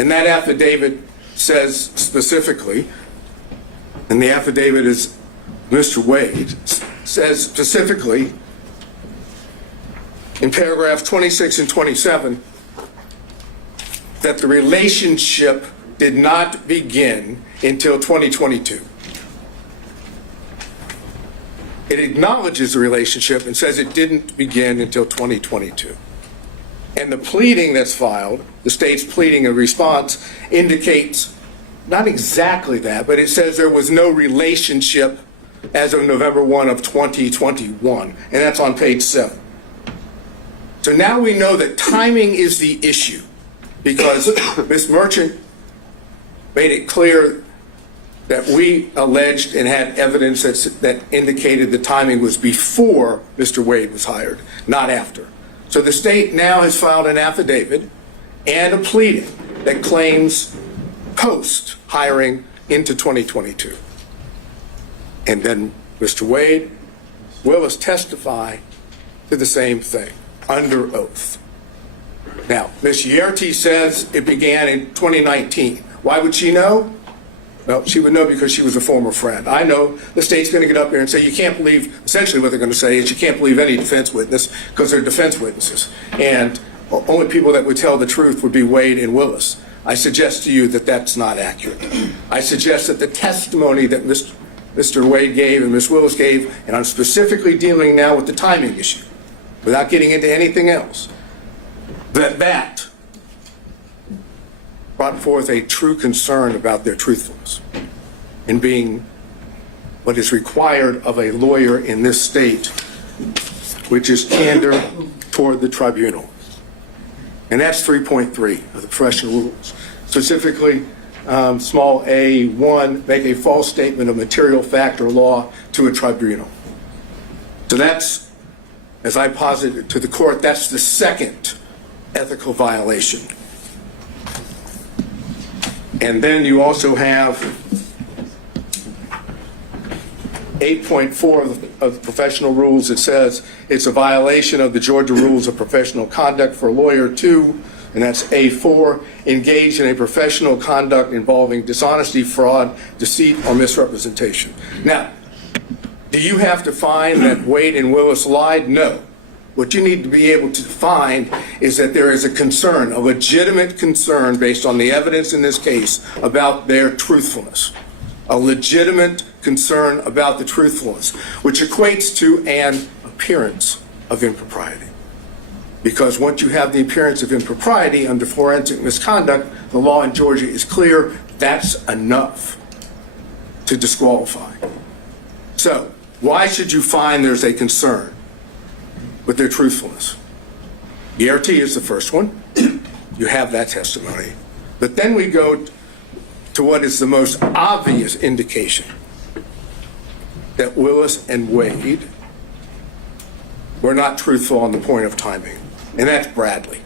And that affidavit says specifically, and the affidavit is Mr. Wade, says specifically in paragraph 26 and 27 that the relationship did not begin until 2022. It acknowledges the relationship and says it didn't begin until 2022. And the pleading that's filed, the state's pleading in response, indicates not exactly that, but it says there was no relationship as of November 1 of 2021, and that's on page 7. So now we know that timing is the issue because Ms. Merchant made it clear that we alleged and had evidence that indicated the timing was before Mr. Wade was hired, not after. So the state now has filed an affidavit and a pleading that claims post-hiring into 2022. And then Mr. Wade, Willis testify to the same thing under oath. Now, Ms. Yerty says it began in 2019. Why would she know? Well, she would know because she was a former friend. I know the state's going to get up here and say you can't believe, essentially what they're going to say is you can't believe any defense witness because they're defense witnesses. And only people that would tell the truth would be Wade and Willis. I suggest to you that that's not accurate. I suggest that the testimony that Mr. Wade gave and Ms. Willis gave, and I'm specifically dealing now with the timing issue, without getting into anything else, that brought forth a true concern about their truthfulness in being what is required of a lawyer in this state, which is candor toward the tribunal. And that's 3.3 of the professional rules. Specifically, small a1, make a false statement of material fact or law to a tribunal. So that's, as I posited to the court, that's the second ethical violation. And then you also have 8.4 of the professional rules. It says it's a violation of the Georgia Rules of Professional Conduct for a lawyer to, and that's A4, engage in a professional conduct involving dishonesty, fraud, deceit, or misrepresentation. Now, do you have to find that Wade and Willis lied? No. What you need to be able to find is that there is a concern, a legitimate concern based on the evidence in this case about their truthfulness. A legitimate concern about the truthfulness, which equates to an appearance of impropriety. Because once you have the appearance of impropriety under forensic misconduct, the law in Georgia is clear, that's enough to disqualify. So, why should you find there's a concern with their truthfulness? ERT is the first one. You have that testimony. But then we go to what is the most obvious indication that Willis and Wade were not truthful on the point of timing, and that's Bradley.